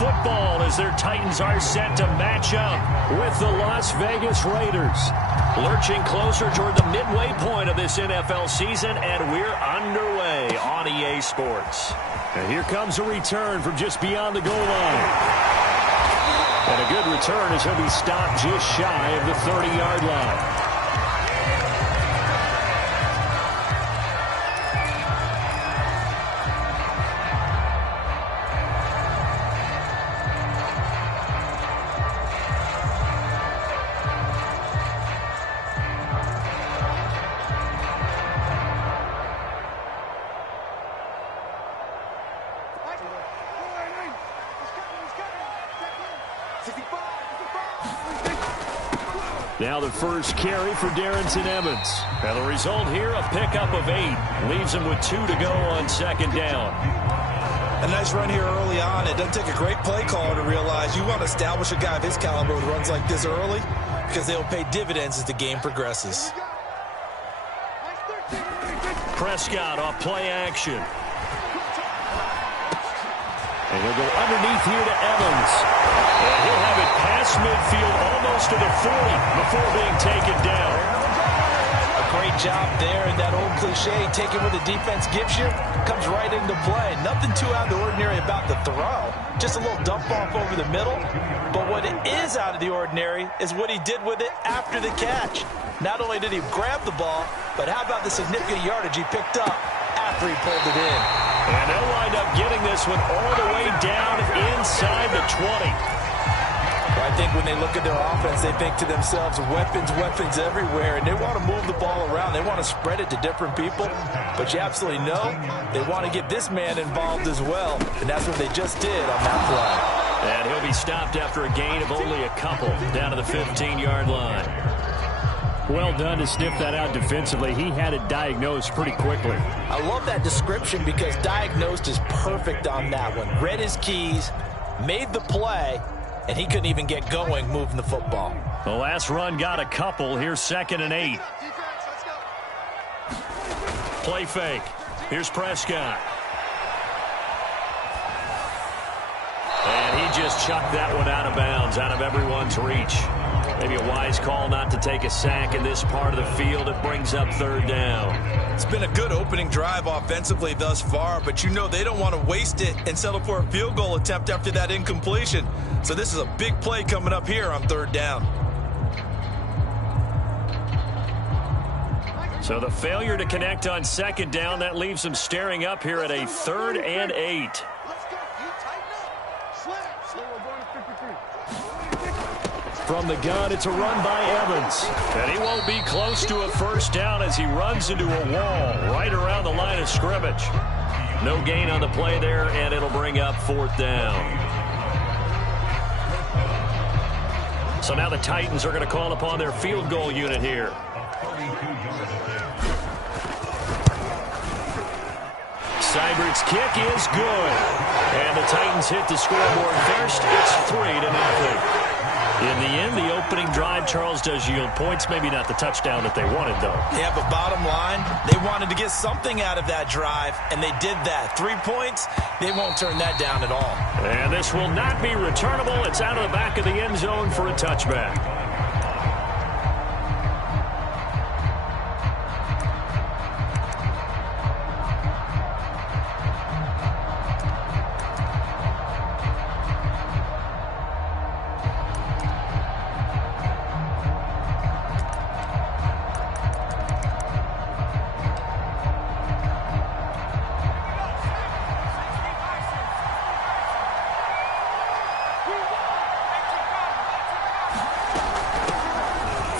football as their Titans are set to match up with the Las Vegas Raiders. Lurching closer toward the midway point of this NFL season, and we're underway on EA Sports. And here comes a return from just beyond the goal line. And a good return as he'll be stopped just shy of the 30-yard line. Now the first carry for Darrington Evans. And the result here, a pickup of 8. Leaves him with 2 to go on second down. A nice run here early on. It doesn't take a great play caller to realize you want to establish a guy of his caliber who runs like this early because they'll pay dividends as the game progresses. Prescott off play action. And he'll go underneath here to Evans. And he'll have it past midfield almost to the 40 before being taken down. A great job there, and that old cliche, taking what the defense gives you, comes right into play. Nothing too out of the ordinary about the throw. Just a little dump off over the middle. But what it is out of the ordinary is what he did with it after the catch. Not only did he grab the ball, but how about the significant yardage he picked up after he pulled it in. And they'll wind up getting this one all the way down inside the 20. I think when they look at their offense, they think to themselves, weapons, weapons everywhere, and they want to move the ball around. They want to spread it to different people, but you absolutely know they want to get this man involved as well, and that's what they just did on that play. And he'll be stopped after a gain of only a couple down to the 15-yard line. Well done to sniff that out defensively. He had it diagnosed pretty quickly. I love that description because diagnosed is perfect on that one. Read his keys, made the play, and he couldn't even get going moving the football. The last run got a couple. Here's 2nd and 8. Play fake. Here's Prescott. And he just chucked that one out of bounds, out of everyone's reach. Maybe a wise call not to take a sack in this part of the field. It brings up 3rd down. It's been a good opening drive offensively thus far, but you know they don't want to waste it and settle for a field goal attempt after that incompletion. So this is a big play coming up here on 3rd down. So the failure to connect on 2nd down, that leaves them staring up here at a 3rd and 8. From the gun, it's a run by Evans. And he won't be close to a 1st down as he runs into a wall right around the line of scrimmage. No gain on the play there, and it'll bring up 4th down. So now the Titans are going to call upon their field goal unit here. Seibert's kick is good. And the Titans hit the scoreboard first. It's 3-0. In the end, the opening drive, Charles, does yield points. Maybe not the touchdown that they wanted, though. Yeah, but bottom line, they wanted to get something out of that drive, and they did that. 3 points, they won't turn that down at all. And this will not be returnable. It's out of the back of the end zone for a touchback.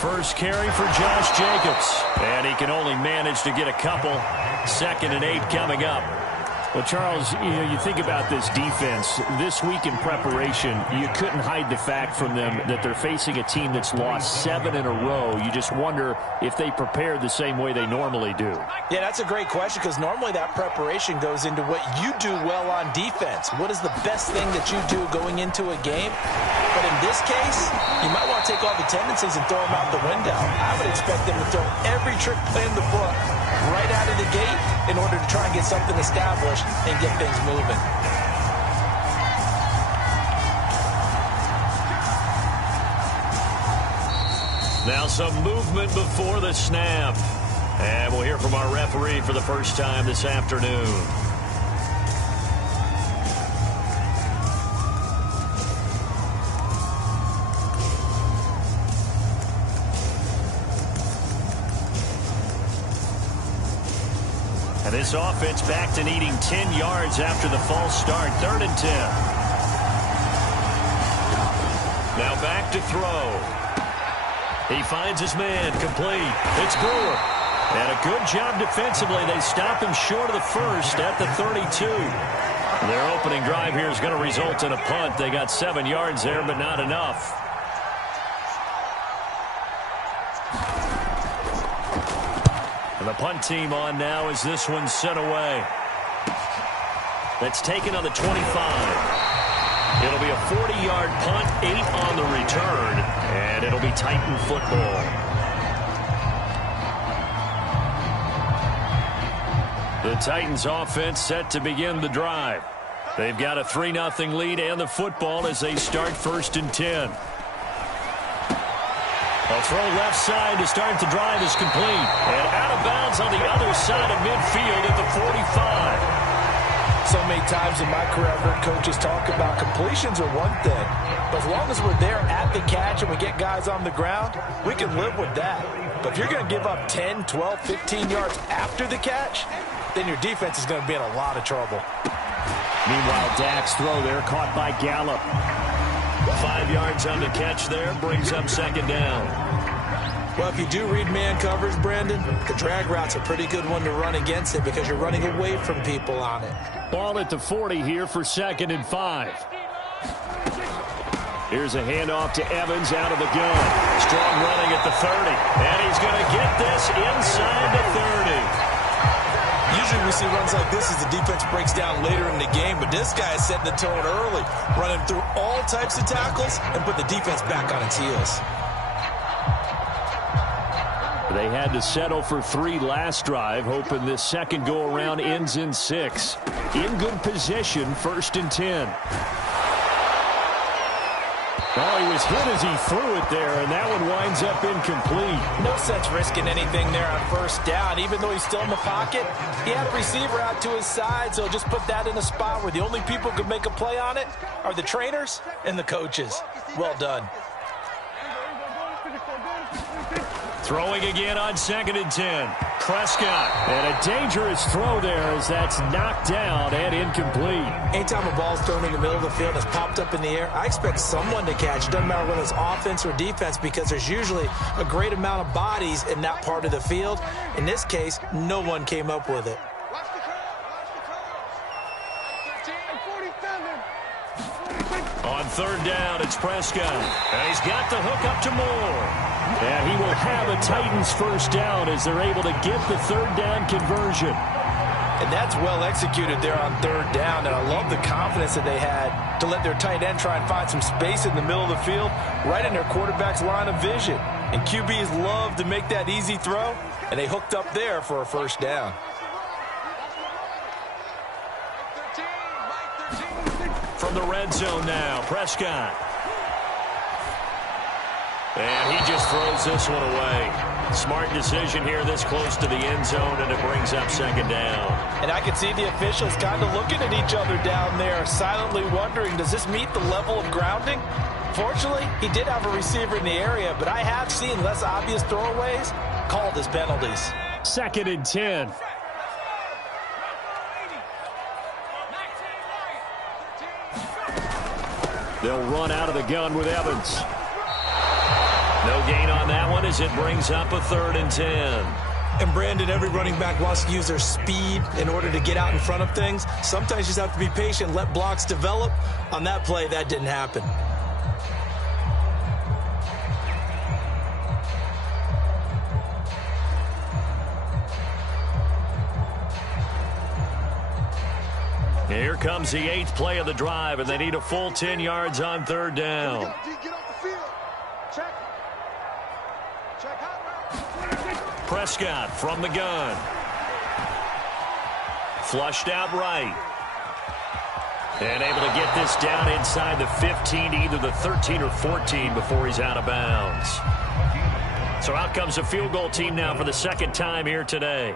First carry for Josh Jacobs. And he can only manage to get a couple. 2nd and 8 coming up. Well, Charles, you think about this defense. This week in preparation, you couldn't hide the fact from them that they're facing a team that's lost 7 in a row. You just wonder if they prepared the same way they normally do. Yeah, that's a great question because normally that preparation goes into what you do well on defense. What is the best thing that you do going into a game? But in this case, you might want to take all the tendencies and throw them out the window. I would expect them to throw every trick play in the book right out of the gate in order to try and get something established and get things moving. Now some movement before the snap. And we'll hear from our referee for the first time this afternoon. And this offense back to needing 10 yards after the false start. 3rd and 10. Now back to throw. He finds his man, complete. It's Brewer. And a good job defensively. They stop him short of the first at the 32. Their opening drive here is going to result in a punt. They got 7 yards there, but not enough. And the punt team on now as this one's sent away. That's taken on the 25. It'll be a 40-yard punt, 8 on the return, and it'll be Titan football. The Titans offense set to begin the drive. They've got a 3-0 lead and the football as they start 1st and 10. A throw left side to start the drive is complete. And out of bounds on the other side of midfield at the 45. So many times in my career, I've heard coaches talk about completions are one thing. But as long as we're there at the catch and we get guys on the ground, we can live with that. But if you're going to give up 10, 12, 15 yards after the catch, then your defense is going to be in a lot of trouble. Meanwhile, Dak's throw there caught by Gallup. 5 yards on the catch there, brings up 2nd down. Well, if you do read man coverage, Brandon, the drag route's a pretty good one to run against it because you're running away from people on it. Ball at the 40 here for 2nd and 5. Here's a handoff to Evans out of the gun. Strong running at the 30. And he's going to get this inside the 30. Usually we see runs like this as the defense breaks down later in the game, but this guy is setting the tone early, running through all types of tackles and put the defense back on its heels. They had to settle for 3 last drive, hoping this second go-around ends in 6. In good position, 1st and 10. Oh, he was hit as he threw it there, and that one winds up incomplete. No sense risking anything there on 1st down. Even though he's still in the pocket, he had a receiver out to his side, so just put that in a spot where the only people who could make a play on it are the trainers and the coaches. Well done. Throwing again on 2nd and 10. Prescott. And a dangerous throw there as that's knocked down and incomplete. Anytime a ball's thrown in the middle of the field and it's popped up in the air, I expect someone to catch. It doesn't matter whether it's offense or defense because there's usually a great amount of bodies in that part of the field. In this case, no one came up with it. On 3rd down, it's Prescott. And he's got the hook up to Moore. And he will have a Titans 1st down as they're able to get the 3rd down conversion. And that's well executed there on 3rd down. And I love the confidence that they had to let their tight end try and find some space in the middle of the field, right in their quarterback's line of vision. And QBs love to make that easy throw, and they hooked up there for a 1st down. From the red zone now, Prescott. And he just throws this one away. Smart decision here this close to the end zone, and it brings up 2nd down. And I can see the officials kind of looking at each other down there, silently wondering, does this meet the level of grounding? Fortunately, he did have a receiver in the area, but I have seen less obvious throwaways called as penalties. 2nd and 10. They'll run out of the gun with Evans. No gain on that one as it brings up a 3rd and 10. And Brandon, every running back wants to use their speed in order to get out in front of things. Sometimes you just have to be patient, let blocks develop. On that play, that didn't happen. Here comes the 8th play of the drive, and they need a full 10 yards on 3rd down. Prescott from the gun. Flushed out right. And able to get this down inside the 15 to either the 13 or 14 before he's out of bounds. So out comes a field goal team now for the second time here today.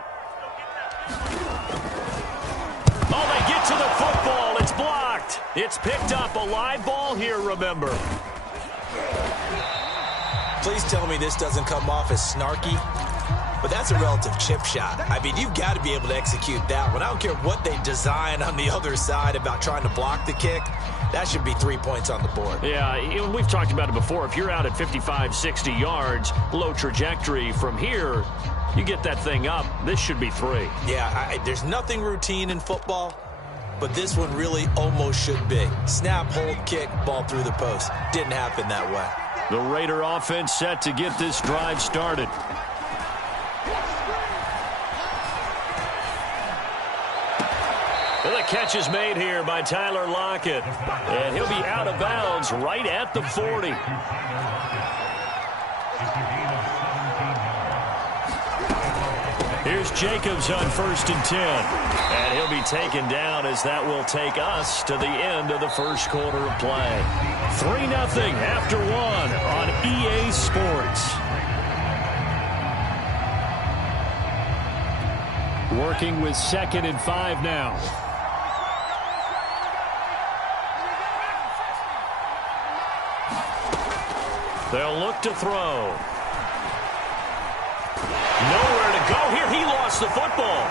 Oh, they get to the football. It's blocked. It's picked up. A live ball here, remember. Please tell me this doesn't come off as snarky, but that's a relative chip shot. I mean, you've got to be able to execute that one. I don't care what they design on the other side about trying to block the kick. That should be 3 points on the board. Yeah, we've talked about it before. If you're out at 55, 60 yards, low trajectory from here, you get that thing up, this should be 3. Yeah, there's nothing routine in football, but this one really almost should be. Snap, hold, kick, ball through the post. Didn't happen that way. The Raider offense set to get this drive started. Well, the catch is made here by Tyler Lockett, and he'll be out of bounds right at the 40. Here's Jacobs on 1st and 10. And he'll be taken down as that will take us to the end of the first quarter of play. 3-0 after 1 on EA Sports. Working with 2nd and 5 now. They'll look to throw. Nowhere to go here. He lost the football.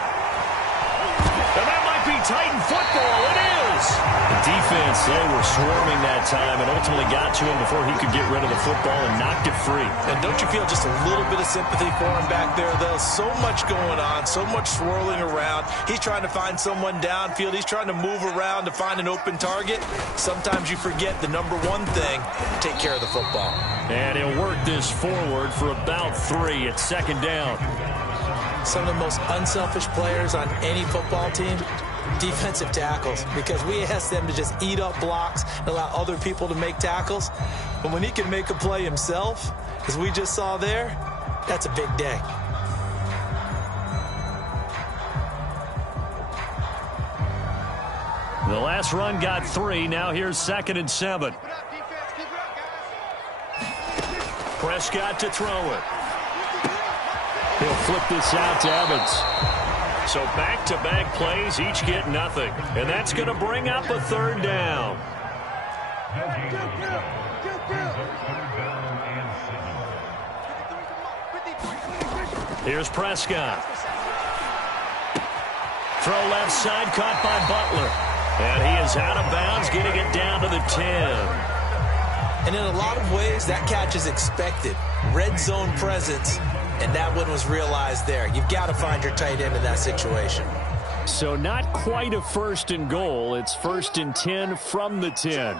And that might be Titan football. It is. The defense, they were swarming that time and ultimately got to him before he could get rid of the football and knocked it free. And don't you feel just a little bit of sympathy for him back there, though? So much going on, so much swirling around. He's trying to find someone downfield. He's trying to move around to find an open target. Sometimes you forget the number one thing, take care of the football. And he'll work this forward for about 3 at 2nd down. Some of the most unselfish players on any football team, defensive tackles, because we ask them to just eat up blocks and allow other people to make tackles. But when he can make a play himself, as we just saw there, that's a big day. The last run got 3. Now here's 2nd and 7. Prescott to throw it. He'll flip this out to Evans. So back-to-back plays, each get nothing. And that's going to bring up a 3rd down. Here's Prescott. Throw left side, caught by Butler. And he is out of bounds, getting it down to the 10. And in a lot of ways, that catch is expected. Red zone presence, and that one was realized there. You've got to find your tight end in that situation. So not quite a 1st and goal. It's 1st and 10 from the 10.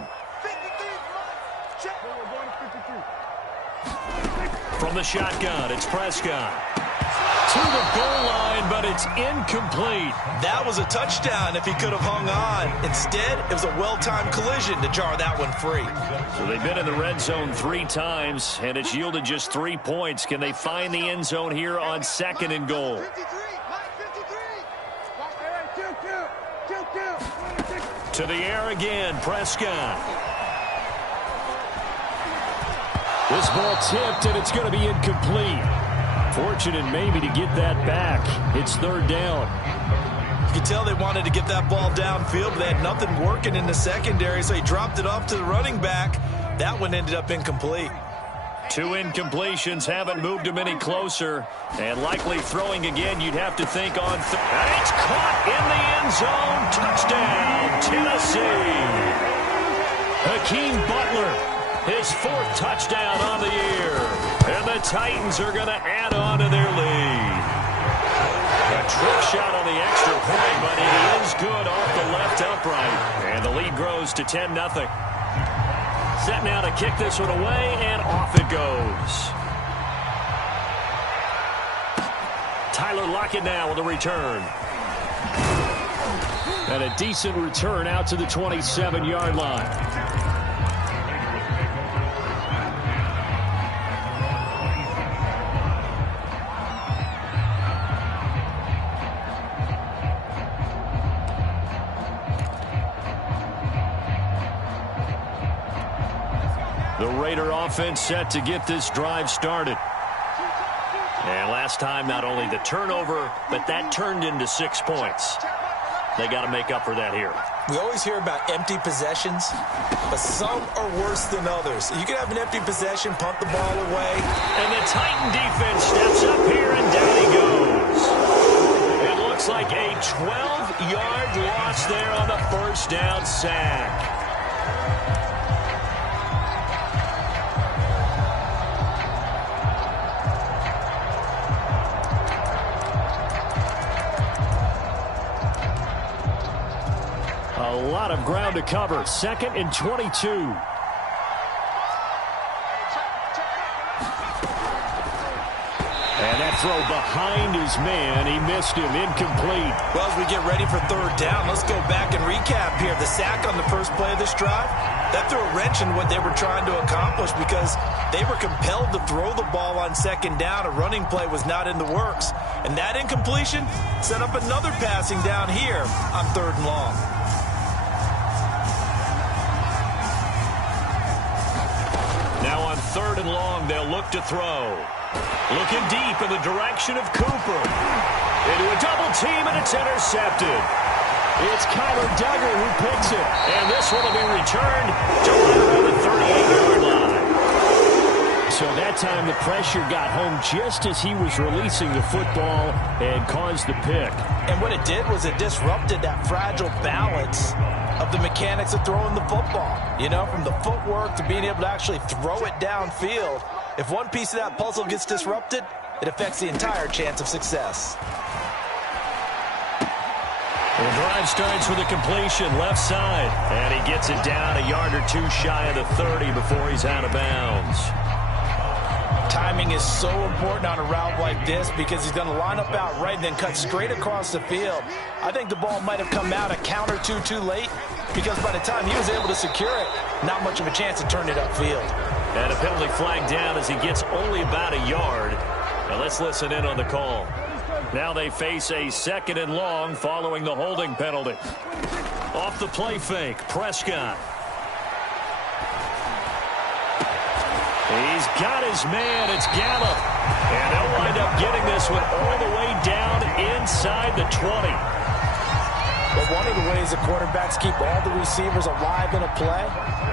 From the shotgun, it's Prescott. To the goal line, but it's incomplete. That was a touchdown if he could have hung on. Instead, it was a well-timed collision to jar that one free. So they've been in the red zone 3 times, and it's yielded just 3 points. Can they find the end zone here on 2nd and goal? To the air again, Prescott. This ball tipped, and it's going to be incomplete. Fortunate maybe to get that back. It's 3rd down. You can tell they wanted to get that ball downfield, but they had nothing working in the secondary, so he dropped it off to the running back. That one ended up incomplete. 2 incompletions haven't moved him any closer, and likely throwing again, you'd have to think on. And it's caught in the end zone. Touchdown, Tennessee. Hakeem Butler. His 4th touchdown on the year. And the Titans are going to add on to their lead. A trick shot on the extra point, but it is good off the left upright. And the lead grows to 10-0. Set now to kick this one away, and off it goes. Tyler Lockett now with a return. And a decent return out to the 27-yard line. The Raider offense set to get this drive started. And last time, not only the turnover, but that turned into 6 points. They got to make up for that here. We always hear about empty possessions, but some are worse than others. You can have an empty possession, punt the ball away. And the Titan defense steps up here, and down he goes. It looks like a 12-yard loss there on the first down sack. A lot of ground to cover. 2nd and 22. And that throw behind his man. He missed him. Incomplete. Well, as we get ready for 3rd down, let's go back and recap here. The sack on the first play of this drive, that threw a wrench in what they were trying to accomplish because they were compelled to throw the ball on 2nd down. A running play was not in the works. And that incompletion set up another passing down here on 3rd and long. Now on 3rd and long, they'll look to throw. Looking deep in the direction of Cooper. Into a double team, and it's intercepted. It's Kyler Duggar who picks it. And this one will be returned to right around the 38-yard line. So that time the pressure got home just as he was releasing the football and caused the pick. And what it did was it disrupted that fragile balance of the mechanics of throwing the football. You know, from the footwork to being able to actually throw it downfield. If one piece of that puzzle gets disrupted, it affects the entire chance of success. The drive starts with a completion left side. And he gets it down a yard or two shy of the 30 before he's out of bounds. Timing is so important on a route like this because he's going to line up out right and then cut straight across the field. I think the ball might have come out a count or two too late because by the time he was able to secure it, not much of a chance to turn it upfield. And a penalty flag down as he gets only about a yard. Now let's listen in on the call. Now they face a 2nd and long following the holding penalty. Off the play fake, Prescott. He's got his man. It's Gallup. And they'll wind up getting this one all the way down inside the 20. But one of the ways the quarterbacks keep all the receivers alive in a play,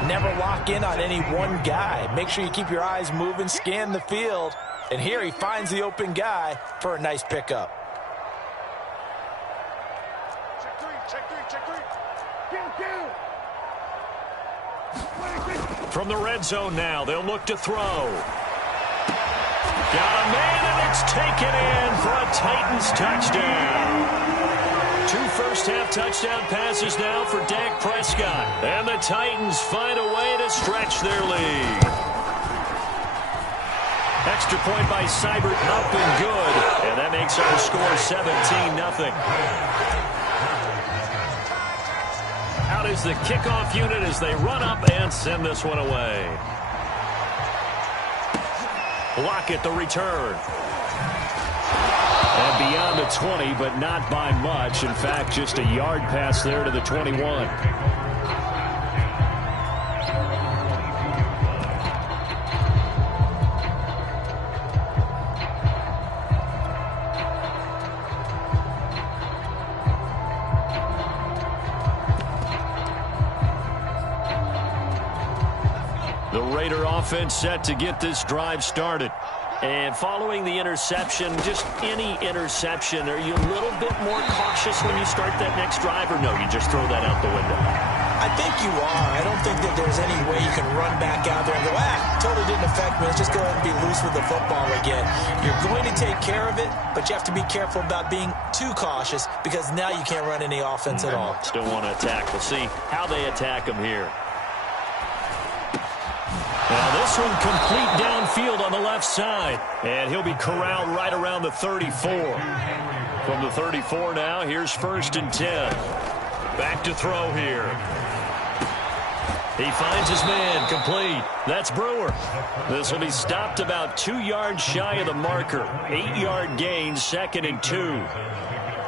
never lock in on any one guy. Make sure you keep your eyes moving, scan the field. And here he finds the open guy for a nice pickup. From the red zone now, they'll look to throw. Got a man, and it's taken in for a Titans touchdown. 2 first-half touchdown passes now for Dak Prescott. And the Titans find a way to stretch their lead. Extra point by Seibert, up and good. And that makes our score 17-0. Out is the kickoff unit as they run up and send this one away. Lockett the return. And beyond the 20, but not by much. In fact, just a yard pass there to the 21. The Raider offense set to get this drive started. And following the interception, just any interception, are you a little bit more cautious when you start that next drive, or no, you just throw that out the window? I think you are. I don't think that there's any way you can run back out there and go, totally didn't affect me. Let's just go ahead and be loose with the football again. You're going to take care of it, but you have to be careful about being too cautious because now you can't run any offense at all. Still want to attack. We'll see how they attack him here. Now this one complete downfield on the left side. And he'll be corralled right around the 34. From the 34 now, here's 1st and 10. Back to throw here. He finds his man, complete. That's Brewer. This will be stopped about 2 yards shy of the marker. 8-yard gain, 2nd and 2.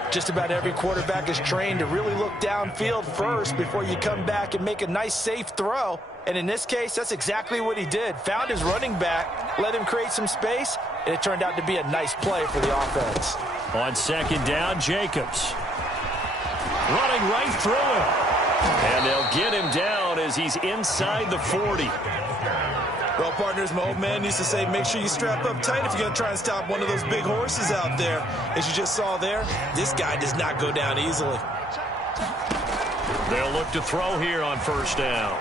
Just about every quarterback is trained to really look downfield first before you come back and make a nice, safe throw. And in this case, that's exactly what he did. Found his running back, let him create some space, and it turned out to be a nice play for the offense. On second down, Jacobs. Running right through him. And they'll get him down as he's inside the 40. Well, partners, my old man used to say, make sure you strap up tight if you're going to try and stop one of those big horses out there. As you just saw there, this guy does not go down easily. They'll look to throw here on first down.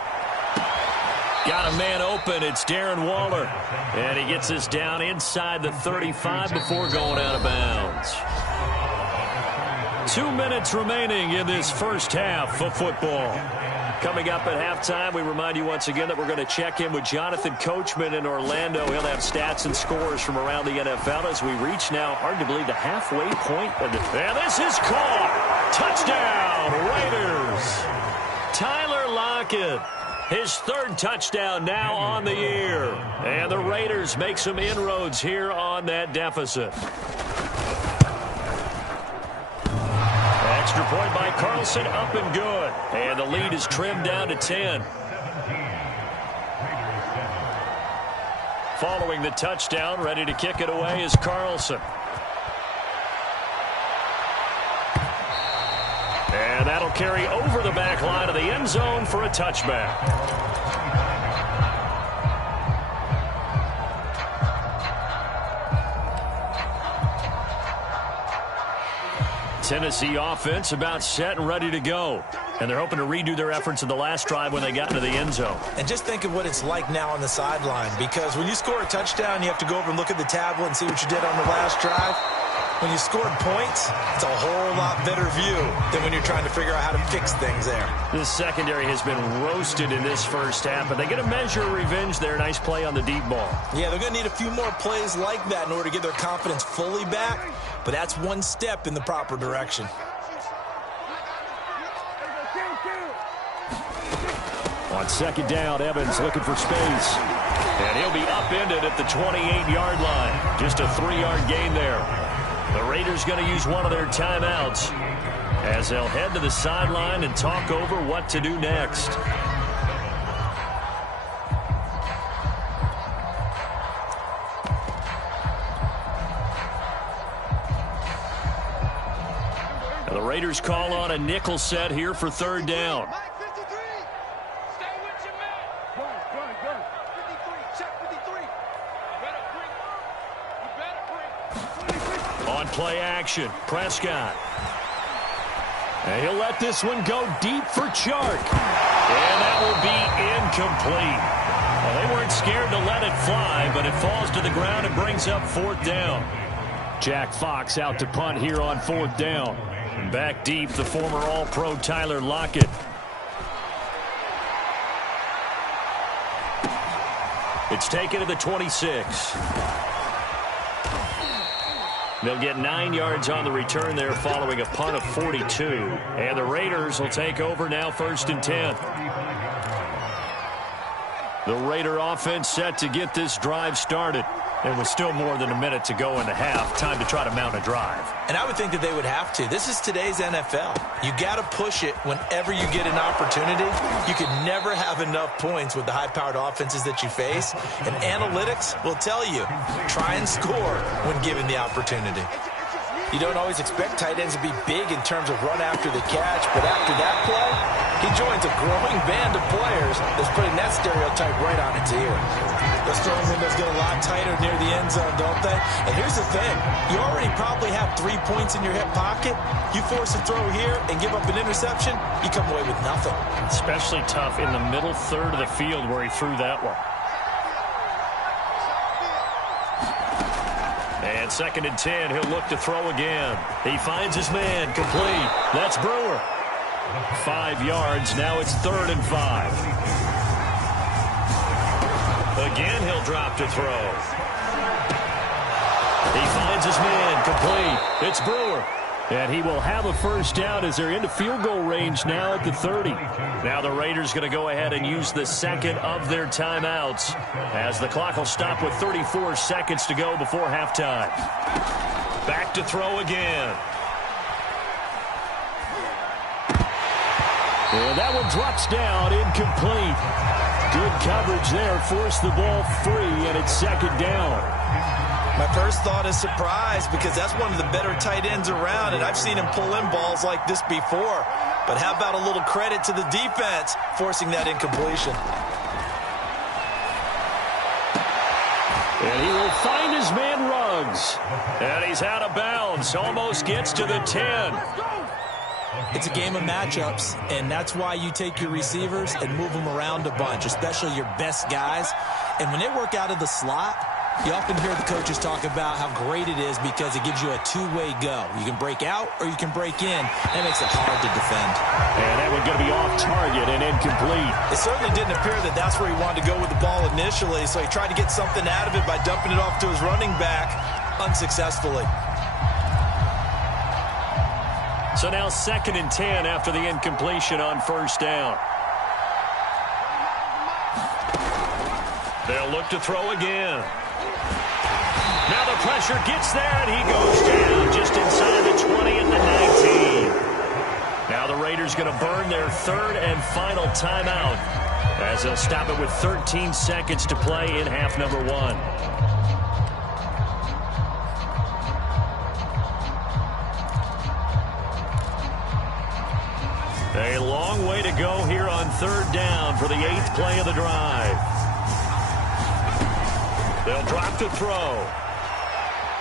Got a man open. It's Darren Waller. And he gets us down inside the 35 before going out of bounds. 2 minutes remaining in this first half of football. Coming up at halftime, we remind you once again that we're going to check in with Jonathan Coachman in Orlando. He'll have stats and scores from around the NFL as we reach now, hard to believe, the halfway point. And this is caught. Touchdown, Raiders. Tyler Lockett, his third touchdown now on the year. And the Raiders make some inroads here on that deficit. Extra point by Carlson, up and good. And the lead is trimmed down to 10. Following the touchdown, ready to kick it away is Carlson. And that'll carry over the back line of the end zone for a touchback. Tennessee offense about set and ready to go. And they're hoping to redo their efforts in the last drive when they got into the end zone. And just think of what it's like now on the sideline, because when you score a touchdown, you have to go over and look at the tablet and see what you did on the last drive. When you scored points, it's a whole lot better view than when you're trying to figure out how to fix things there. This secondary has been roasted in this first half, but they get a measure of revenge there. Nice play on the deep ball. Yeah, they're going to need a few more plays like that in order to get their confidence fully back, but that's one step in the proper direction. On second down, Evans looking for space. And he'll be upended at the 28-yard line. Just a 3-yard gain there. The Raiders going to use one of their timeouts as they'll head to the sideline and talk over what to do next. The Raiders call on a nickel set here for third down. On play action, Prescott. And he'll let this one go deep for Chark. And that will be incomplete. Well, they weren't scared to let it fly, but it falls to the ground and brings up fourth down. Jack Fox out to punt here on fourth down. Back deep, the former All-Pro Tyler Lockett. It's taken to the 26. They'll get 9 yards on the return there following a punt of 42. And the Raiders will take over now, first and 10. The Raider offense set to get this drive started. There was still more than a minute to go in the half. Time to try to mount a drive. And I would think that they would have to. This is today's NFL. You got to push it whenever you get an opportunity. You can never have enough points with the high-powered offenses that you face. And analytics will tell you, try and score when given the opportunity. You don't always expect tight ends to be big in terms of run after the catch, but after that play, he joins a growing band of players that's putting that stereotype right on its ear. Those throwing windows get a lot tighter near the end zone, don't they? And here's the thing. You already probably have 3 points in your hip pocket. You force a throw here and give up an interception, you come away with nothing. Especially tough in the middle third of the field where he threw that one. And second and 10, he'll look to throw again. He finds his man, complete. That's Brewer. 5 yards, now it's third and 5. Again, he'll drop to throw. He finds his man, complete. It's Brewer. And he will have a first down as they're into field goal range now at the 30. Now the Raiders going to go ahead and use the second of their timeouts as the clock will stop with 34 seconds to go before halftime. Back to throw again. And that one drops down, incomplete. Good coverage there, forced the ball free, and it's second down. My first thought is surprise because that's one of the better tight ends around, and I've seen him pull in balls like this before. But how about a little credit to the defense forcing that incompletion? And he will find his man Ruggs. And he's out of bounds. Almost gets to the 10. It's a game of matchups, and that's why you take your receivers and move them around a bunch, especially your best guys. And when they work out of the slot, you often hear the coaches talk about how great it is because it gives you a two-way go. You can break out or you can break in. That makes it hard to defend. And that one's going to be off target and incomplete. It certainly didn't appear that that's where he wanted to go with the ball initially, so he tried to get something out of it by dumping it off to his running back unsuccessfully. So now 2nd and 10 after the incompletion on first down. They'll look to throw again. Now the pressure gets there, and he goes down just inside the 20 at the 19. Now the Raiders going to burn their 3rd and final timeout as they'll stop it with 13 seconds to play in half number 1. A long way to go here on 3rd down for the 8th play of the drive. They'll drop to throw.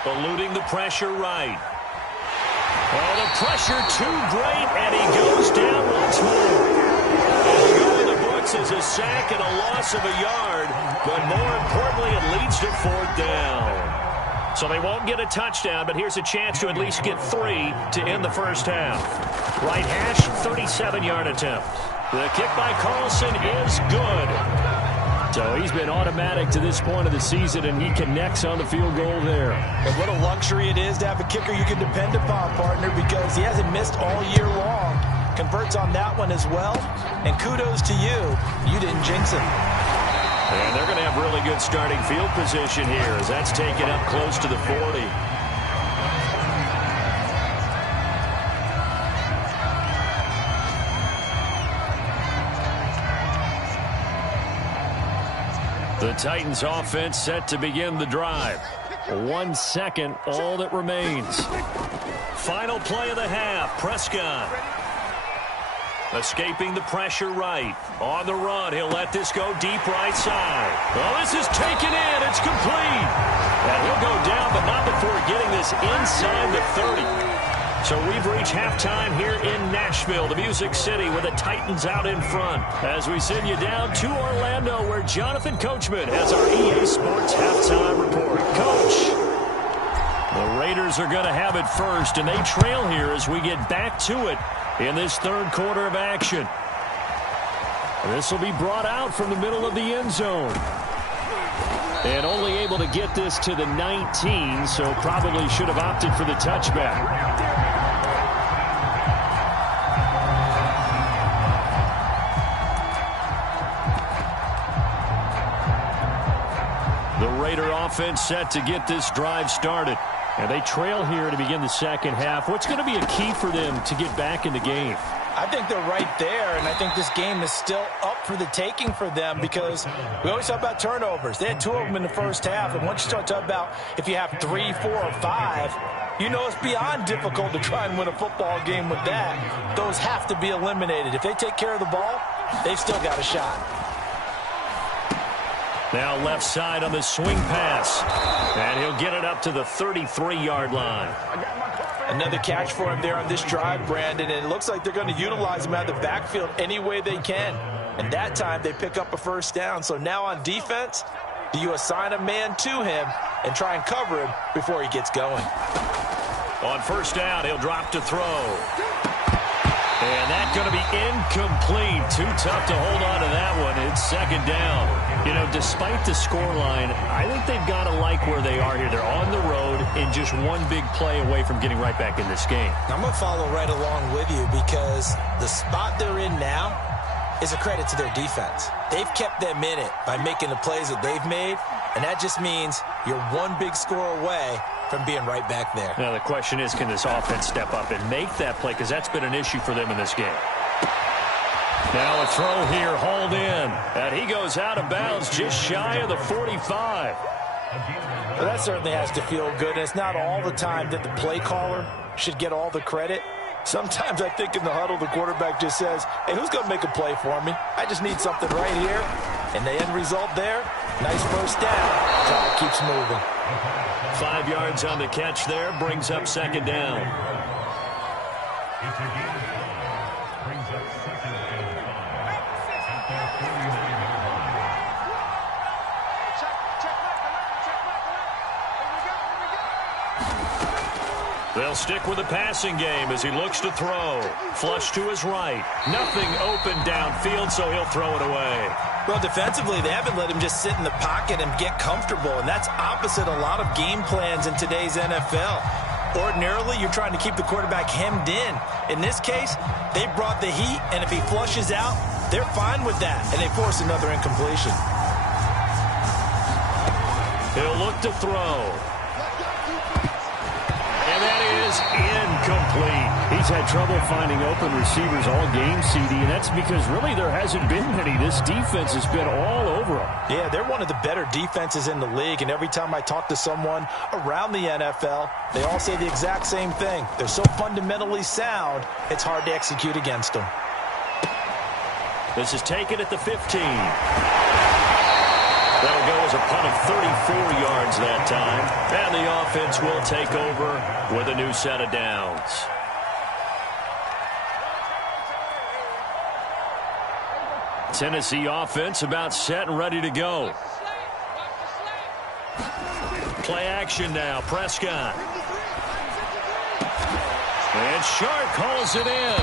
Eluding the pressure right. Oh, the pressure too great, and he goes down once more. It'll go in the books as a sack and a loss of a yard, but more importantly, it leads to 4th down. So they won't get a touchdown, but here's a chance to at least get 3 to end the first half. Right hash, 37-yard attempt. The kick by Carlson is good. So he's been automatic to this point of the season, and he connects on the field goal there. And what a luxury it is to have a kicker you can depend upon, partner, because he hasn't missed all year long. Converts on that one as well. And kudos to you. You didn't jinx him. And they're going to have really good starting field position here as that's taken up close to the 40. The Titans offense set to begin the drive. 1 second, all that remains. Final play of the half, Prescott. Escaping the pressure right. On the run, he'll let this go deep right side. Well, this is taken in. It's complete. And he'll go down, but not before getting this inside the 30. So we've reached halftime here in Nashville, the Music City, with the Titans out in front. As we send you down to Orlando, where Jonathan Coachman has our EA Sports halftime report. Coach. The Raiders are going to have it first, and they trail here as we get back to it in this 3rd quarter of action. This will be brought out from the middle of the end zone. And only able to get this to the 19, so probably should have opted for the touchback. The Raider offense set to get this drive started. And they trail here to begin the second half. What's going to be a key for them to get back in the game? I think they're right there, and I think this game is still up for the taking for them because we always talk about turnovers. They had 2 of them in the first half, and once you start talking about if you have 3, 4, or 5, you know it's beyond difficult to try and win a football game with that. Those have to be eliminated. If they take care of the ball, they've still got a shot. Now left side on the swing pass. And he'll get it up to the 33-yard line. Another catch for him there on this drive, Brandon, and it looks like they're going to utilize him out of the backfield any way they can. And that time they pick up a first down. So now on defense, do you assign a man to him and try and cover him before he gets going? On first down, he'll drop to throw. And that's going to be incomplete. Too tough to hold on to that one. It's 2nd down. You know, despite the scoreline, I think they've got to like where they are here. They're on the road and just one big play away from getting right back in this game. I'm going to follow right along with you because the spot they're in now is a credit to their defense. They've kept them in it by making the plays that they've made, and that just means you're one big score away from being right back there. Now the question is, can this offense step up and make that play? Because that's been an issue for them in this game. Now a throw here, hauled in. And he goes out of bounds just shy of the 45. Well, that certainly has to feel good. And it's not all the time that the play caller should get all the credit. Sometimes I think in the huddle, the quarterback just says, hey, who's going to make a play for me? I just need something right here. And the end result there, nice first down. Clock keeps moving. 5 yards on the catch there, brings up second down. They'll stick with the passing game as he looks to throw. Flush to his right. Nothing open downfield, so he'll throw it away. Well, defensively, they haven't let him just sit in the pocket and get comfortable, and that's opposite a lot of game plans in today's NFL. Ordinarily, you're trying to keep the quarterback hemmed in. In this case, they brought the heat, and if he flushes out, they're fine with that, and they force another incompletion. He'll look to throw. And that is incomplete. He's had trouble finding open receivers all game, CD, and that's because really there hasn't been many. This defense has been all over them. Yeah, they're one of the better defenses in the league, and every time I talk to someone around the NFL, they all say the exact same thing. They're so fundamentally sound, it's hard to execute against them. This is taken at the 15. That'll go as a punt of 34 yards that time. And the offense will take over with a new set of downs. Tennessee offense about set and ready to go. Play action now. Prescott. And Sharp calls it in.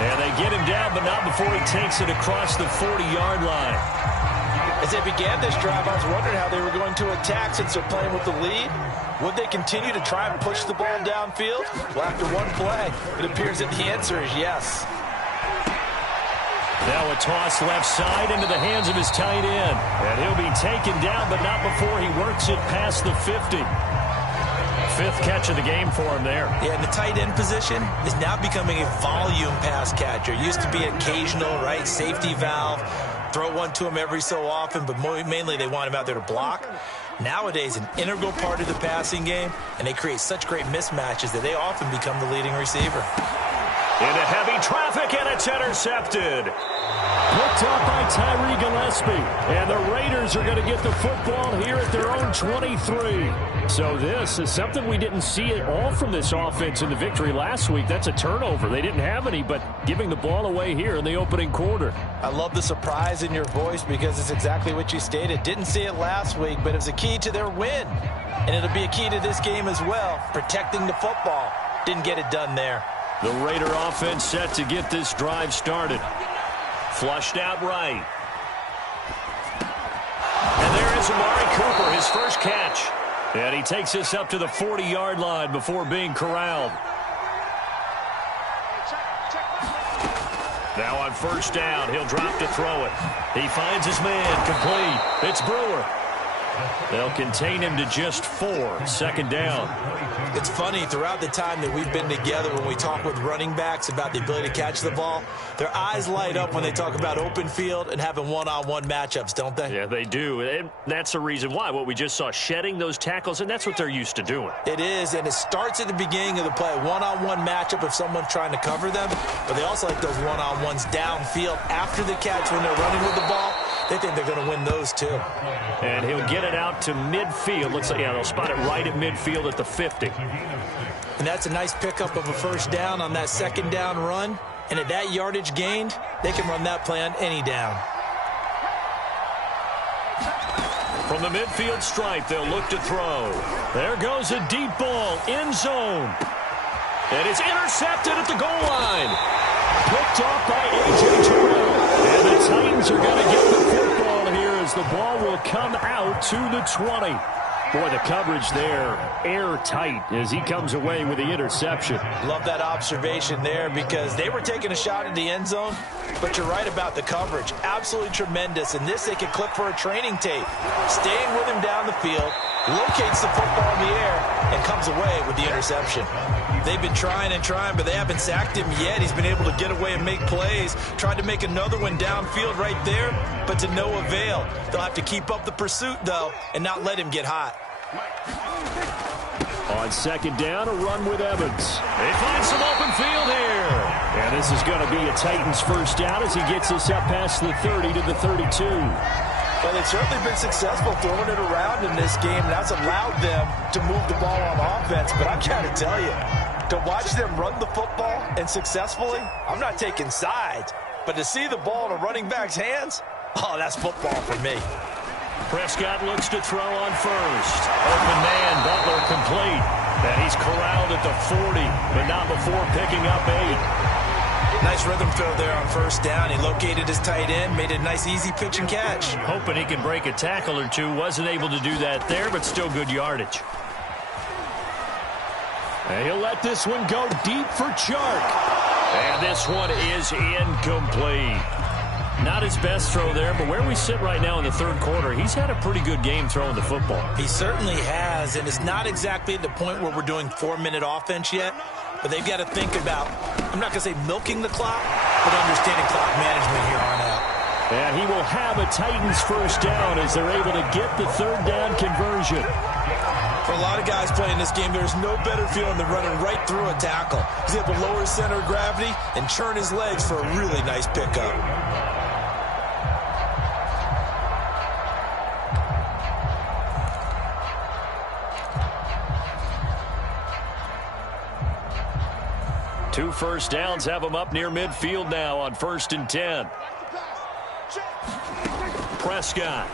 And they get him down, but not before he takes it across the 40-yard line. As they began this drive, I was wondering how they were going to attack since they're playing with the lead. Would they continue to try and push the ball downfield? Well, after one play, it appears that the answer is yes. Now a toss left side into the hands of his tight end. And he'll be taken down, but not before he works it past the 50. Fifth catch of the game for him there. Yeah, and the tight end position is now becoming a volume pass catcher. Used to be occasional, right, safety valve. Throw one to him every so often, but mainly they want him out there to block. Nowadays, an integral part of the passing game, and they create such great mismatches that they often become the leading receiver. Into heavy traffic, and it's intercepted. Picked up by Tyree Gillespie. And the Raiders are going to get the football here at their own 23. So this is something we didn't see at all from this offense in the victory last week. That's a turnover. They didn't have any, but giving the ball away here in the opening quarter. I love the surprise in your voice because it's exactly what you stated. Didn't see it last week, but it was a key to their win. And it'll be a key to this game as well, protecting the football. Didn't get it done there. The Raider offense set to get this drive started. Flushed out right. And there is Amari Cooper, his first catch. And he takes this up to the 40-yard line before being corralled. Now on first down, he'll drop to throw it. He finds his man, complete. It's Brewer. They'll contain him to just 4. Second down. It's funny, throughout the time that we've been together, when we talk with running backs about the ability to catch the ball, their eyes light up when they talk about open field and having one-on-one matchups, don't they? Yeah, they do. And that's the reason why. What we just saw, shedding those tackles, and that's what they're used to doing. It is, and it starts at the beginning of the play. One-on-one matchup if someone's trying to cover them, but they also like those one-on-ones downfield after the catch when they're running with the ball. They think they're going to win those, too. And he'll get it out to midfield. Looks like, yeah, they'll spot it right at midfield at the 50. And that's a nice pickup of a first down on that second down run. And at that yardage gained, they can run that play on any down. From the midfield stripe, they'll look to throw. There goes a deep ball, end zone. And it's intercepted at the goal line. Picked off by A.J. Terrell. And the Titans are going to get the football here as the ball will come out to the 20. Boy, the coverage there, airtight as he comes away with the interception. Love that observation there because they were taking a shot at the end zone, but you're right about the coverage. Absolutely tremendous. And this they could clip for a training tape. Staying with him down the field, locates the football in the air, and comes away with the interception. They've been trying and trying, but they haven't sacked him yet. He's been able to get away and make plays. Tried to make another one downfield right there, but to no avail. They'll have to keep up the pursuit, though, and not let him get hot. On second down, a run with Evans. They find some open field here. And this is going to be a Titans first down as he gets us up past the 30 to the 32. Well, they've certainly been successful throwing it around in this game. That's allowed them to move the ball on offense. But I've got to tell you, to watch them run the football and successfully, I'm not taking sides. But to see the ball in a running back's hands, oh, that's football for me. Prescott looks to throw on first. Open man, Butler complete. And he's corralled at the 40, but not before picking up 8. Nice rhythm throw there on first down. He located his tight end, made a nice easy pitch and catch. Hoping he can break a tackle or two. Wasn't able to do that there, but still good yardage. And he'll let this one go deep for Chark. And this one is incomplete. Not his best throw there, but where we sit right now in the third quarter, he's had a pretty good game throwing the football. He certainly has, and it's not exactly at the point where we're doing 4-minute offense yet, but they've got to think about, I'm not going to say milking the clock, but understanding clock management here on out. And he will have a Titans first down as they're able to get the third down conversion. For a lot of guys playing this game, there's no better feeling than running right through a tackle. He's able to lower his center of gravity and churn his legs for a really nice pickup. Two first downs have him up near midfield now on 1st and 10. Prescott.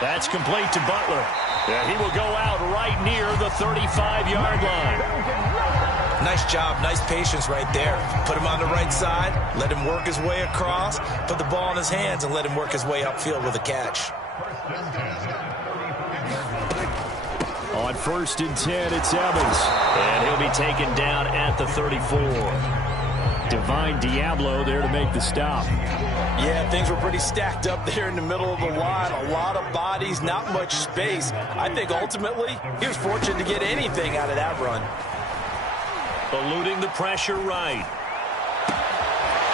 That's complete to Butler. Yeah, he will go out right near the 35-yard line. Nice job, nice patience right there. Put him on the right side, let him work his way across, put the ball in his hands, and let him work his way upfield with a catch. On 1st and 10, it's Evans. And he'll be taken down at the 34. Divine Diablo there to make the stop. Yeah, things were pretty stacked up there in the middle of the line. A lot of bodies, not much space. I think ultimately he was fortunate to get anything out of that run. Eluding the pressure right.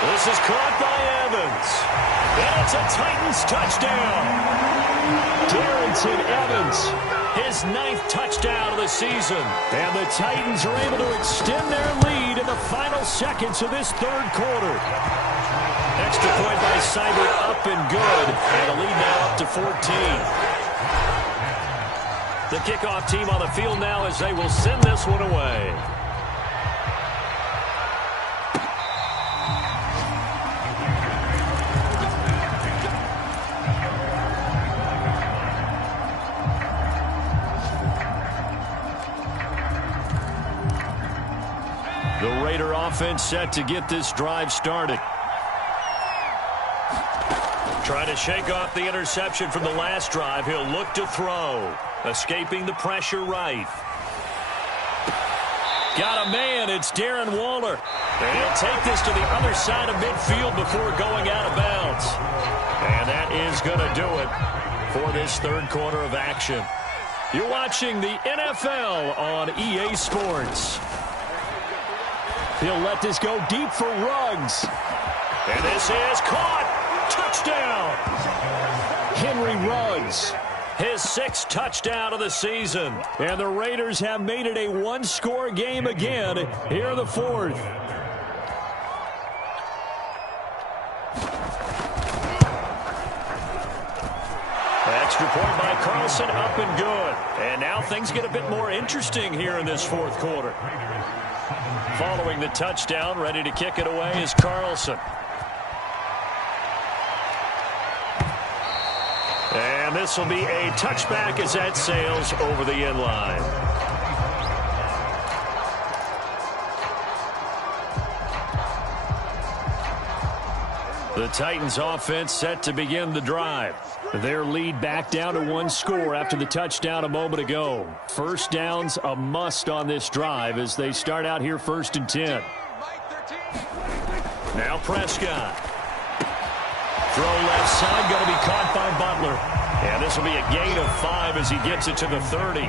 This is caught by Evans. And it's a Titans touchdown. Darrington Evans, his 9th touchdown of the season. And the Titans are able to extend their lead in the final seconds of this third quarter. Extra point by Seibert, up and good. And a lead now up to 14. The kickoff team on the field now as they will send this one away. The Raider offense set to get this drive started. Trying to shake off the interception from the last drive. He'll look to throw. Escaping the pressure right. Got a man. It's Darren Waller. And he'll take this to the other side of midfield before going out of bounds. And that is going to do it for this third quarter of action. You're watching the NFL on EA Sports. He'll let this go deep for Ruggs. And this is caught. Touchdown. Henry Ruggs. His 6th touchdown of the season. And the Raiders have made it a one-score game again here in the fourth. Extra point by Carlson, up and good. And now things get a bit more interesting here in this fourth quarter. Following the touchdown, ready to kick it away is Carlson. And this will be a touchback as that sails over the end line. The Titans offense set to begin the drive. Their lead back down to one score after the touchdown a moment ago. First down's a must on this drive as they start out here 1st and 10. Now Prescott. Throw left side, going to be caught by Butler. And this will be a gain of 5 as he gets it to the 30.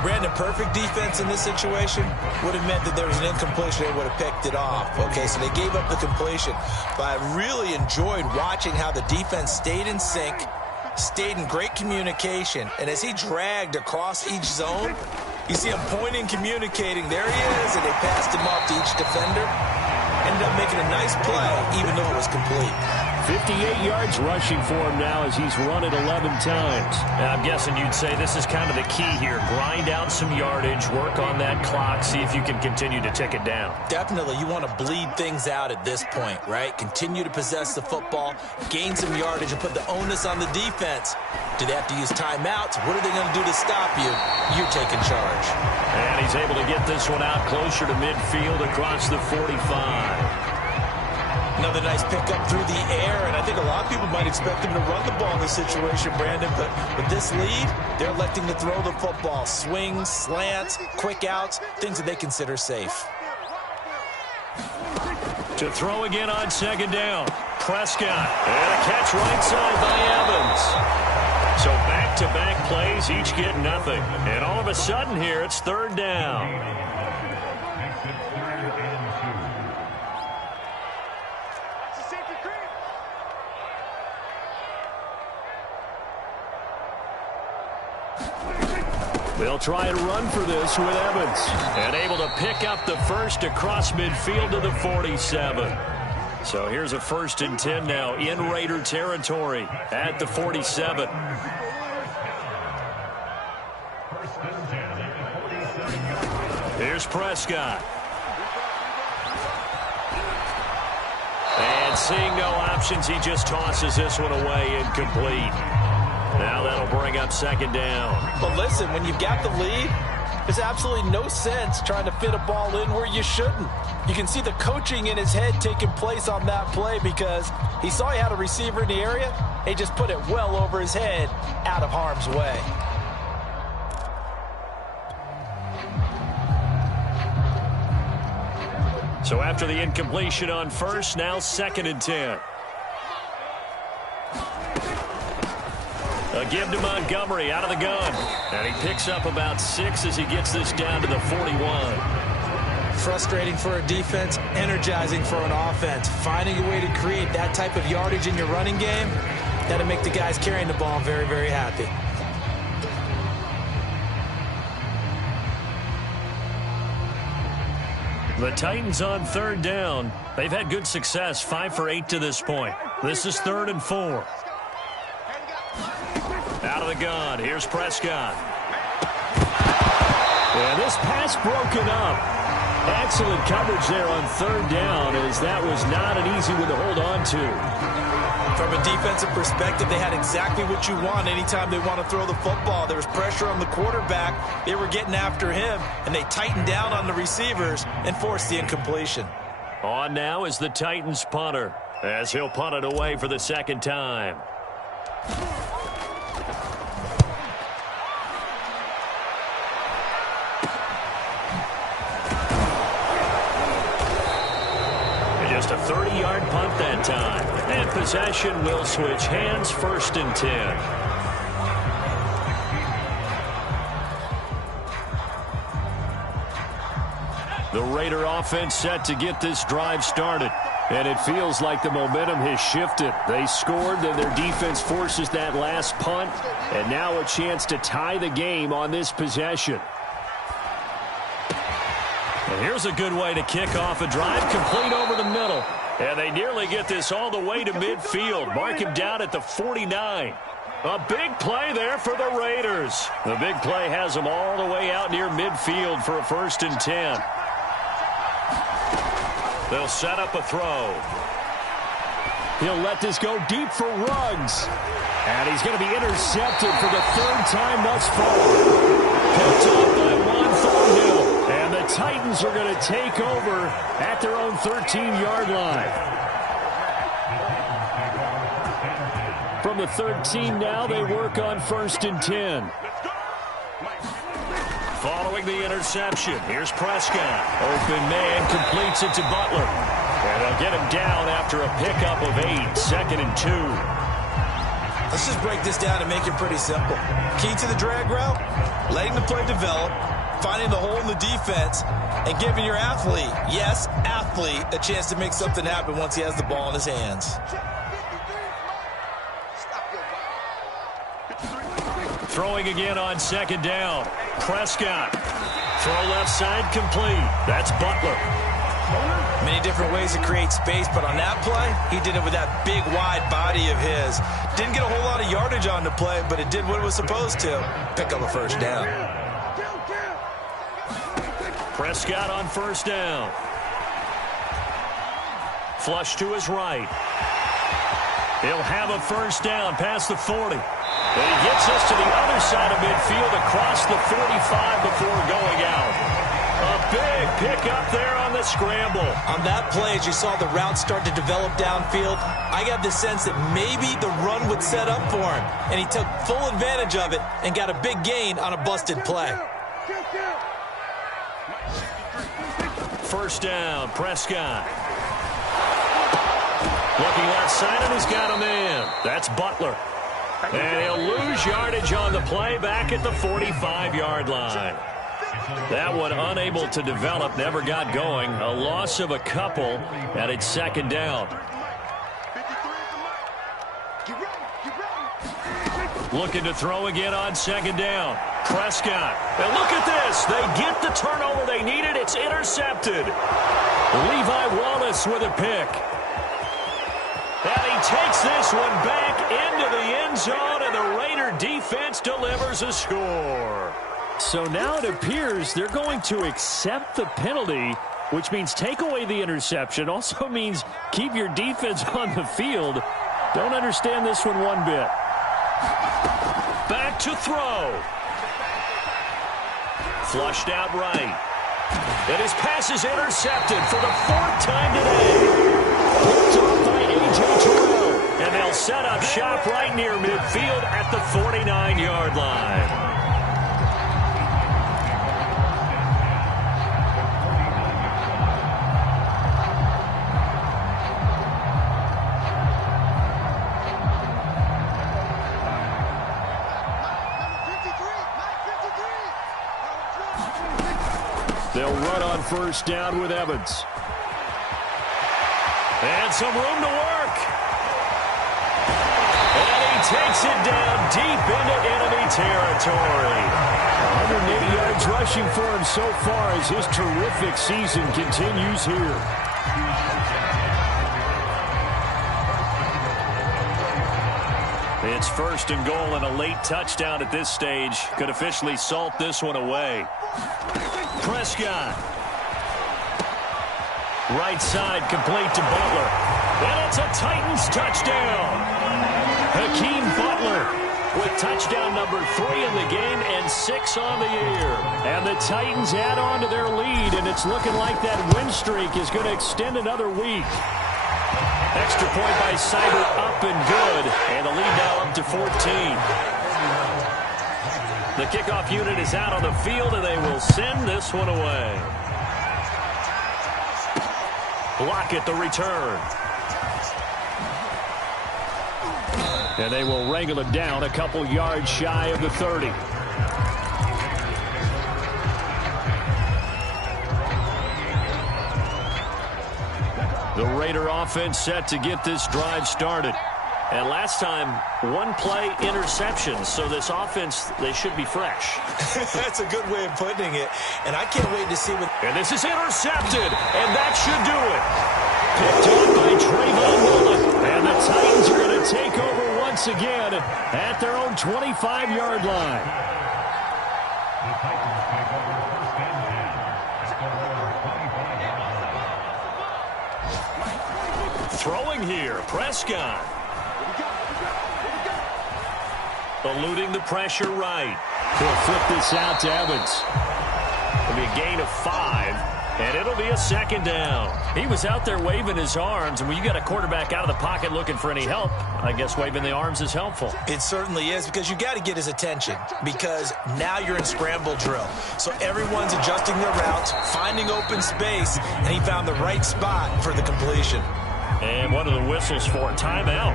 Brandon, perfect defense in this situation would have meant that there was an incompletion. They would have picked it off. Okay, so they gave up the completion. But I really enjoyed watching how the defense stayed in sync stayed in great communication. And as he dragged across each zone, you see him pointing, communicating. There he is, and they passed him off to each defender. Ended up making a nice play, even though it was complete. 58 yards rushing for him now as he's run it 11 times. I'm guessing you'd say this is kind of the key here. Grind out some yardage, work on that clock, see if you can continue to tick it down. Definitely, you want to bleed things out at this point, right? Continue to possess the football, gain some yardage, and put the onus on the defense. Do they have to use timeouts? What are they going to do to stop you? You're taking charge. And he's able to get this one out closer to midfield across the 45. Another nice pickup through the air, and I think a lot of people might expect him to run the ball in this situation, Brandon, but with this lead, they're electing to throw the football. Swings, slants, quick outs, things that they consider safe. To throw again on second down. Prescott, and a catch right side by Evans. So back-to-back plays, each get nothing. And all of a sudden here, it's third down. They'll try and run for this with Evans. And able to pick up the first across midfield to the 47. So here's a 1st and 10 now in Raider territory at the 47. Here's Prescott. And seeing no options, he just tosses this one away incomplete. Now that'll bring up second down. But listen, when you've got the lead, there's absolutely no sense trying to fit a ball in where you shouldn't. You can see the coaching in his head taking place on that play because he saw he had a receiver in the area. He just put it well over his head, out of harm's way. So after the incompletion on first, now 2nd and 10. A give to Montgomery out of the gun. And he picks up about 6 as he gets this down to the 41. Frustrating for a defense, energizing for an offense. Finding a way to create that type of yardage in your running game, that'll make the guys carrying the ball very, very happy. The Titans on third down. They've had good success, 5 for 8 to this point. This is 3rd and 4. Out of the gun, here's Prescott. And this pass broken up. Excellent coverage there on third down, as that was not an easy one to hold on to. From a defensive perspective, they had exactly what you want anytime they want to throw the football. There was pressure on the quarterback. They were getting after him, and they tightened down on the receivers and forced the incompletion. On now is the Titans punter, as he'll punt it away for the 2nd time. Just a 30-yard punt that time. And possession will switch hands, 1st and 10. The Raider offense set to get this drive started. And it feels like the momentum has shifted. They scored, then their defense forces that last punt. And now a chance to tie the game on this possession. And here's a good way to kick off a drive, complete over the middle. And they nearly get this all the way to midfield. Mark him down at the 49. A big play there for the Raiders. The big play has them all the way out near midfield for a 1st and 10. They'll set up a throw. He'll let this go deep for Ruggs. And he's going to be intercepted for the 3rd time thus far. Picked up by Juan Thornhill. And the Titans are going to take over at their own 13-yard line. From the 13 now, they work on 1st and 10. Following the interception, here's Prescott. Open man completes it to Butler. And they'll get him down after a pickup of 8, 2nd and 2. Let's just break this down and make it pretty simple. Key to the drag route, letting the play develop, finding the hole in the defense, and giving your athlete, yes, athlete, a chance to make something happen once he has the ball in his hands. Throwing again on second down. Prescott. Throw left side complete. That's Butler. Many different ways to create space, but on that play, he did it with that big, wide body of his. Didn't get a whole lot of yardage on the play, but it did what it was supposed to. Pick up a first down. Prescott on first down. Flush to his right. He'll have a first down past the 40. And he gets us to the other side of midfield across the 45 before going out. A big pick up there on the scramble. On that play, as you saw the route start to develop downfield, I got the sense that maybe the run would set up for him. And he took full advantage of it and got a big gain on a busted play. First down, Prescott. Looking left side, and he's got a man. That's Butler. And he'll lose yardage on the play back at the 45-yard line. That one unable to develop, never got going. A loss of a couple, and it's second down. Looking to throw again on second down. Prescott. And look at this. They get the turnover they needed. It's intercepted. Levi Wallace with a pick. And he takes this one back into the end zone, and the Raider defense delivers a score. So now it appears they're going to accept the penalty, which means take away the interception. Also means keep your defense on the field. Don't understand this one one bit. Back to throw. Flushed out right. And his pass is intercepted for the fourth time today. Picked off by A.J. Terrell. And they'll set up shop right near midfield at the 49-yard line. They'll run on first down with Evans. And some room to work. And he takes it down deep into enemy territory. 180 yards rushing for him so far as his terrific season continues here. It's first and goal, and a late touchdown at this stage could officially salt this one away. Prescott. Right side complete to Butler. And it's a Titans touchdown. Hakeem Butler with touchdown number 3 in the game and 6 on the year. And the Titans add on to their lead, and it's looking like that win streak is going to extend another week. Extra point by Seibert up and good. And the lead now up to 14. The kickoff unit is out on the field, and they will send this one away. Lockett the return. And they will wrangle it down a couple yards shy of the 30. The Raider offense set to get this drive started. And last time, one play interception. So this offense, they should be fresh. That's a good way of putting it. And I can't wait to see what... And this is intercepted. And that should do it. Picked up by Trayvon Mullen. And the Titans are going to take over once again at their own 25-yard line. Throwing here, Prescott. Eluding the pressure right. He'll flip this out to Evans. It'll be a gain of 5, and it'll be a second down. He was out there waving his arms, and when you got a quarterback out of the pocket looking for any help, I guess waving the arms is helpful. It certainly is, because you got to get his attention, because now you're in scramble drill. So everyone's adjusting their routes, finding open space, and he found the right spot for the completion. And one of the whistles for timeout.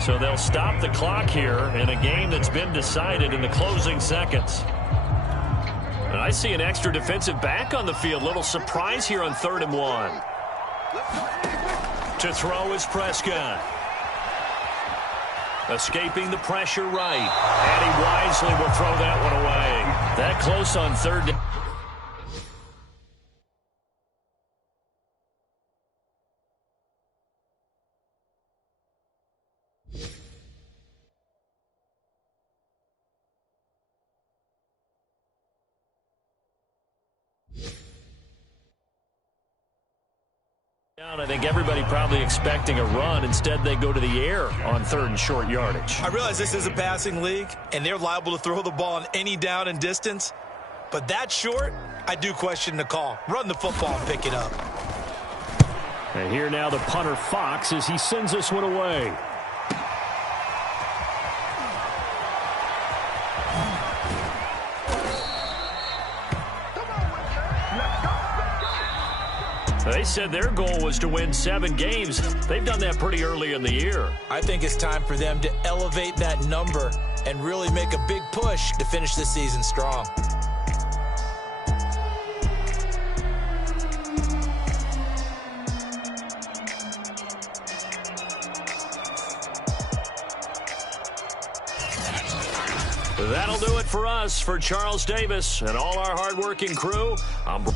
So they'll stop the clock here in a game that's been decided in the closing seconds. And I see an extra defensive back on the field. Little surprise here on 3rd and 1. To throw is Prescott. Escaping the pressure right. And he wisely will throw that one away. That close on third down. I think everybody probably expecting a run. Instead, they go to the air on third and short yardage. I realize this is a passing league, and they're liable to throw the ball on any down and distance. But that short, I do question the call. Run the football and pick it up. And here now the punter Fox as he sends this one away. They said their goal was to win 7 games. They've done that pretty early in the year. I think it's time for them to elevate that number and really make a big push to finish the season strong. That'll do it for us. For Charles Davis and all our hardworking crew, I'm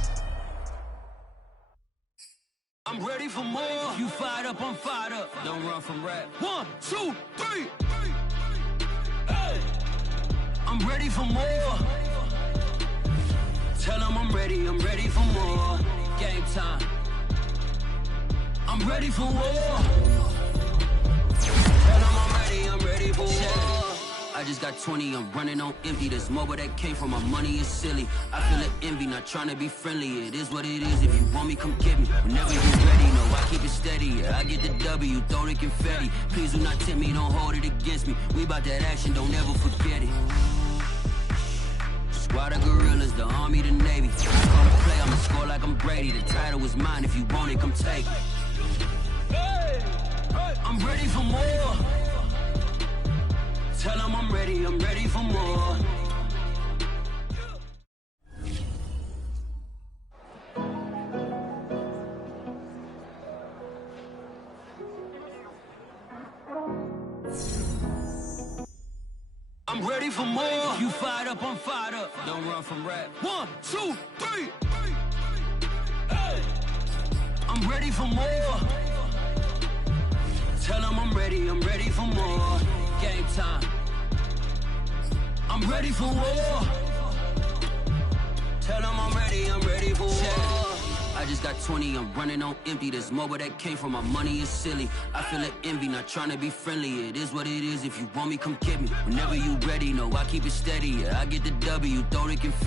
ready for more. If you fired up, I'm fired up. Don't run from rap. 1, 2, 3. Hey. I'm ready for more. Tell them I'm ready for more. Game time. I'm ready for war. Tell them I'm ready for war. I just got 20, I'm running on empty. This mobile that came from my money is silly. I feel it envy, not trying to be friendly. It is what it is, if you want me, come get me. Whenever you're ready, no, I keep it steady. Yeah, I get the W, throw the confetti. Please do not tempt me, don't hold it against me. We about that action, don't ever forget it. Squad of gorillas, the army, the navy. I call a play, I'ma score like I'm Brady. The title is mine, if you want it, come take it. Hey, hey. I'm ready for more. Tell them I'm ready for more. I'm ready for more. If you fired up, I'm fired up. Don't run from rap. 1, 2, 3. Hey. I'm ready for more. Tell them I'm ready for more. Game time. I'm ready for war. Tell them I'm ready for war. I just got 20, I'm running on empty. This mobile that came from my money is silly. I feel it envy, not trying to be friendly. It is what it is, if you want me, come get me. Whenever you ready, no, I keep it steady. Yeah, I get the W, throw the confetti.